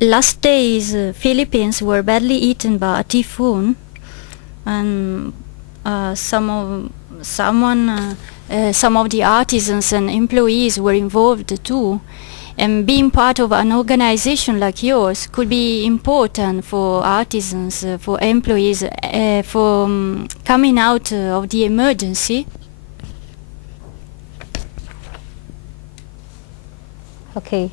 last days, Philippines were badly eaten by a typhoon, and some of the artisans and employees were involved too. And being part of an organization like yours could be important for artisans, for employees, for coming out of the emergency. Okay.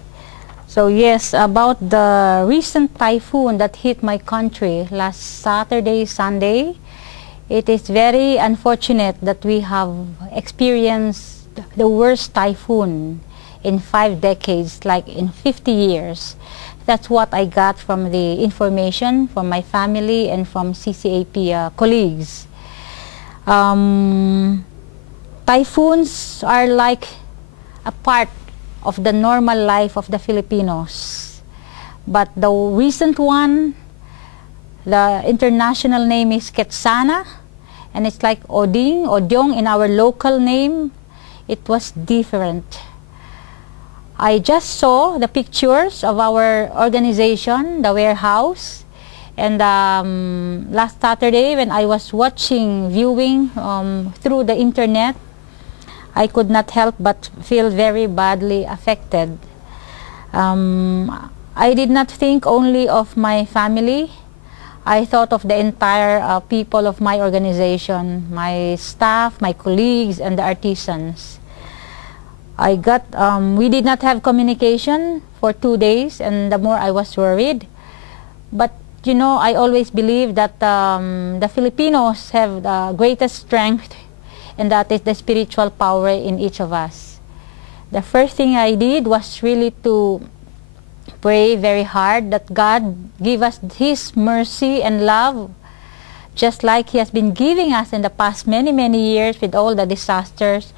So yes, about the recent typhoon that hit my country last Saturday, Sunday, it is very unfortunate that we have experienced the worst typhoon in 5 decades, like in 50 years. That's what I got from the information from my family and from CCAP colleagues. Typhoons are like a part of the normal life of the Filipinos. But the recent one, the international name is Ketsana, and it's like Oding, Odyong in our local name. It was different. I just saw the pictures of our organization, the warehouse, and last Saturday when I was viewing through the internet, I could not help but feel very badly affected. I did not think only of my family. I thought of the entire people of my organization, my staff, my colleagues, and the artisans. We did not have communication for 2 days, and the more I was worried. But you know, I always believe that the Filipinos have the greatest strength, and that is the spiritual power in each of us. The first thing I did was really to pray very hard that God give us His mercy and love, just like He has been giving us in the past many years with all the disasters.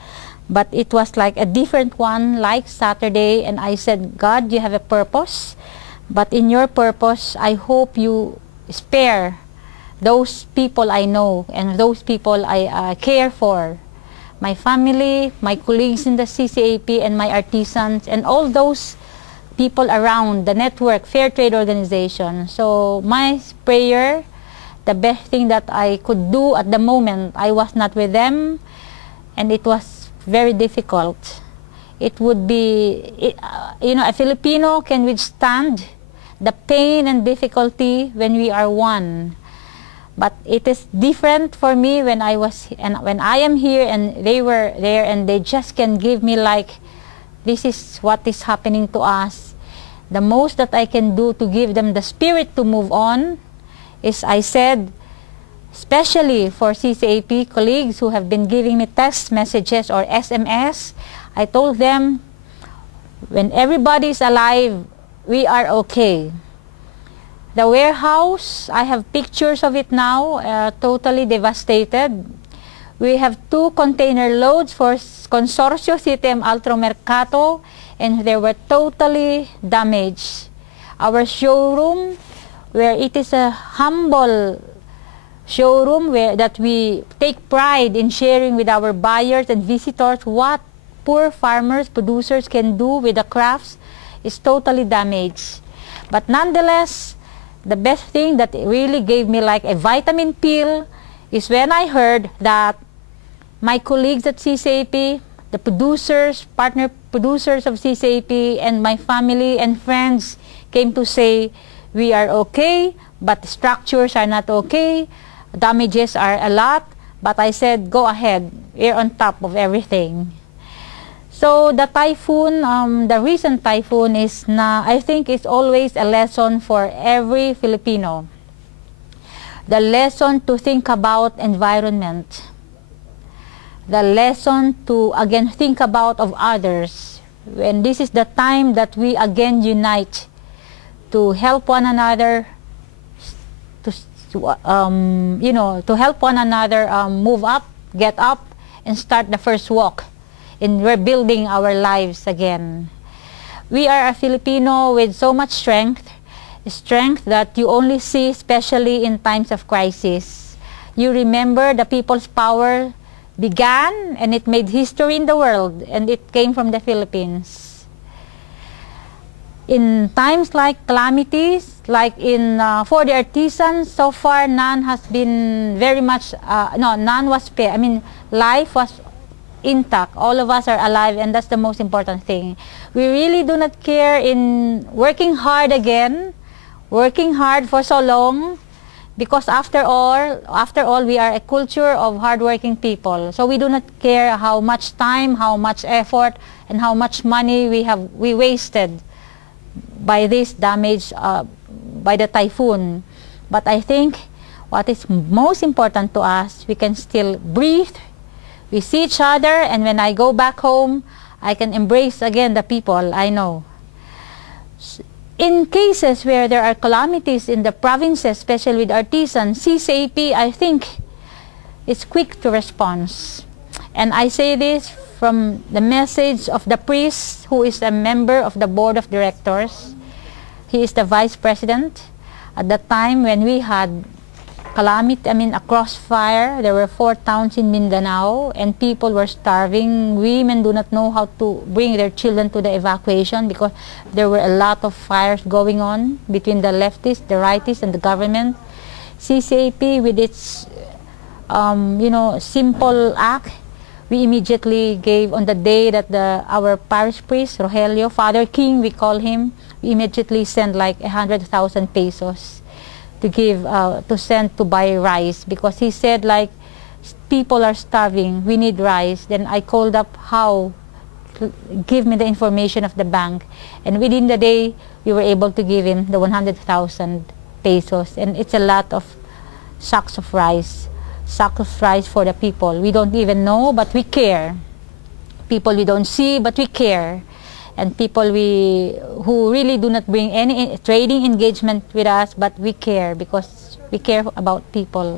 But it was like a different one, like Saturday, and I said, God, you have a purpose, but in your purpose, I hope you spare those people I know and those people I care for. My family, my colleagues in the CCAP, and my artisans, and all those people around the network, Fair Trade Organization. So my prayer, the best thing that I could do at the moment, I was not with them, and it was very difficult. It would be, you know, a Filipino can withstand the pain and difficulty when we are one. But it is different for me when I am here and they were there, and they just can give me like, this is what is happening to us. The most that I can do to give them the spirit to move on is, I said, especially for CCAP colleagues who have been giving me text messages or SMS, I told them, when everybody is alive, we are okay. The warehouse, I have pictures of it now, totally devastated. We have 2 container loads for Consorcio CTM Altro Mercato, and they were totally damaged. Our showroom, where it is a humble showroom that we take pride in sharing with our buyers and visitors what poor farmers, producers can do with the crafts, is totally damaged. But nonetheless, the best thing that really gave me like a vitamin pill is when I heard that my colleagues at CCAP, the producers, partner producers of CCAP, and my family and friends came to say, we are okay, but the structures are not okay. Damages are a lot, but I said, go ahead, we're on top of everything. So the typhoon, the recent typhoon I think is always a lesson for every Filipino. The lesson to think about environment. The lesson to again think about of others. When this is the time that we again unite to help one another, to help one another move up, get up, and start the first walk in rebuilding our lives again. We are a Filipino with so much strength that you only see especially in times of crisis. You remember the people's power began and it made history in the world, and it came from the Philippines. In times like calamities, like in for the artisans, so far none has been very much, none was spared. I mean, life was intact. All of us are alive, and that's the most important thing. We really do not care in working hard again, working hard for so long, because after all, we are a culture of hardworking people. So we do not care how much time, how much effort, and how much money we wasted by this damage by the typhoon. But I think what is most important to us, we can still breathe, we see each other, and when I go back home, I can embrace again the people I know. In cases where there are calamities in the provinces, especially with artisans, CCAP, I think, is quick to respond. And I say this from the message of the priest, who is a member of the board of directors. He is the vice president. At the time when we had calamity, I mean a crossfire, there were 4 towns in Mindanao and people were starving. Women do not know how to bring their children to the evacuation because there were a lot of fires going on between the leftists, the rightists, and the government. CCAP, with its simple act, we immediately gave, on the day that our parish priest, Rogelio, Father King, we call him, we immediately sent like 100,000 pesos to give, to send to buy rice, because he said like, people are starving, we need rice. Then I called up, how? Give me the information of the bank. And within the day, we were able to give him the 100,000 pesos. And it's a lot of sacks of rice. Sacrifice for the people we don't even know, but we care. People we don't see, but we care. And people who really do not bring any trading engagement with us, but we care because we care about people.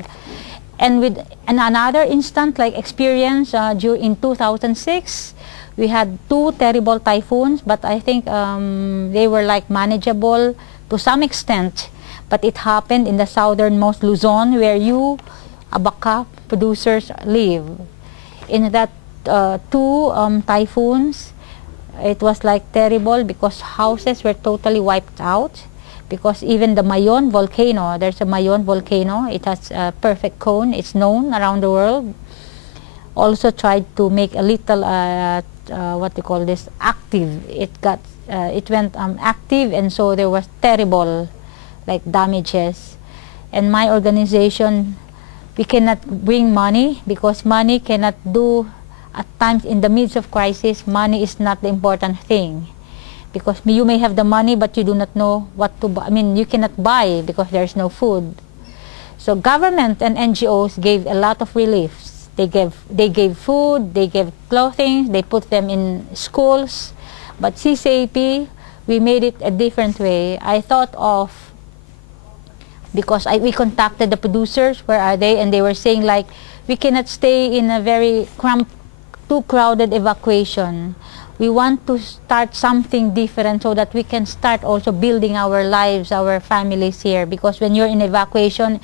And with another instant like experience in 2006, we had 2 terrible typhoons, but I think they were like manageable to some extent. But it happened in the southernmost Luzon, where Abaca producers live. In that 2 typhoons, it was like terrible because houses were totally wiped out, because even the Mayon volcano, there's a Mayon volcano, it has a perfect cone, it's known around the world, also tried to make a little what they call this, active. It went active, and so there was terrible like damages. And my organization, we cannot bring money because money cannot do, at times in the midst of crisis, money is not the important thing. Because you may have the money, but you do not know what to buy. I mean, you cannot buy because there is no food. So government and NGOs gave a lot of reliefs. They gave food, they gave clothing, they put them in schools. But CCAP, we made it a different way. I thought of, because we contacted the producers, where are they? And they were saying like, we cannot stay in a very too crowded evacuation. We want to start something different so that we can start also building our lives, our families here. Because when you're in evacuation,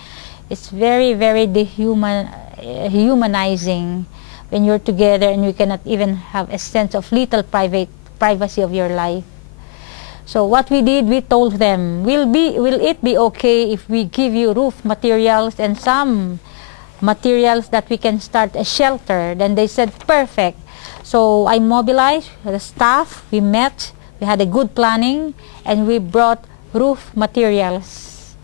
it's very, very dehumanizing when you're together and you cannot even have a sense of little privacy of your life. So what we did, we told them, will it be okay if we give you roof materials and some materials that we can start a shelter? Then they said, perfect. So I mobilized the staff, we met, we had a good planning, and we brought roof materials.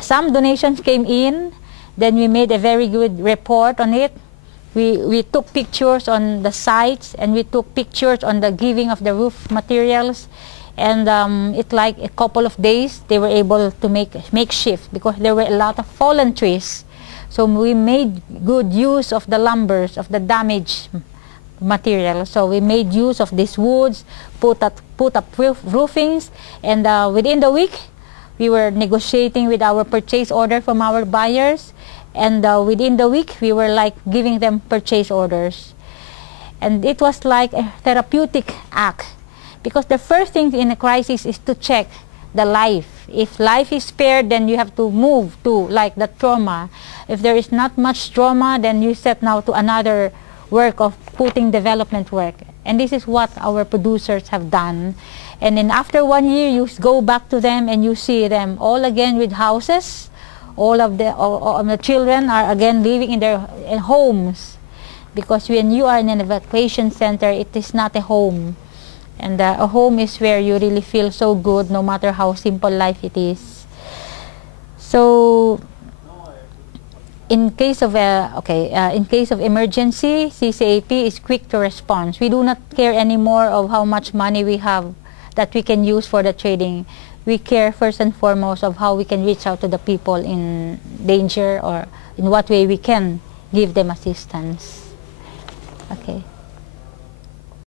Some donations came in, then we made a very good report on it. We took pictures on the sites, and we took pictures on the giving of the roof materials. And it like a couple of days, they were able to make makeshift because there were a lot of fallen trees. So we made good use of the lumbers, of the damaged material. So we made use of these woods, put up roofings, and within the week, we were negotiating with our purchase order from our buyers, and within the week, we were like giving them purchase orders. And it was like a therapeutic act. Because the first thing in a crisis is to check the life. If life is spared, then you have to move to like the trauma. If there is not much trauma, then you set now to another work of putting development work. And this is what our producers have done. And then after 1 year, you go back to them and you see them all again with houses. All of the children are again living in their homes. Because when you are in an evacuation center, it is not a home. And a home is where you really feel so good, no matter how simple life it is. So, in case of emergency, CCAP is quick to respond. We do not care anymore of how much money we have that we can use for the trading. We care first and foremost of how we can reach out to the people in danger, or in what way we can give them assistance. Okay.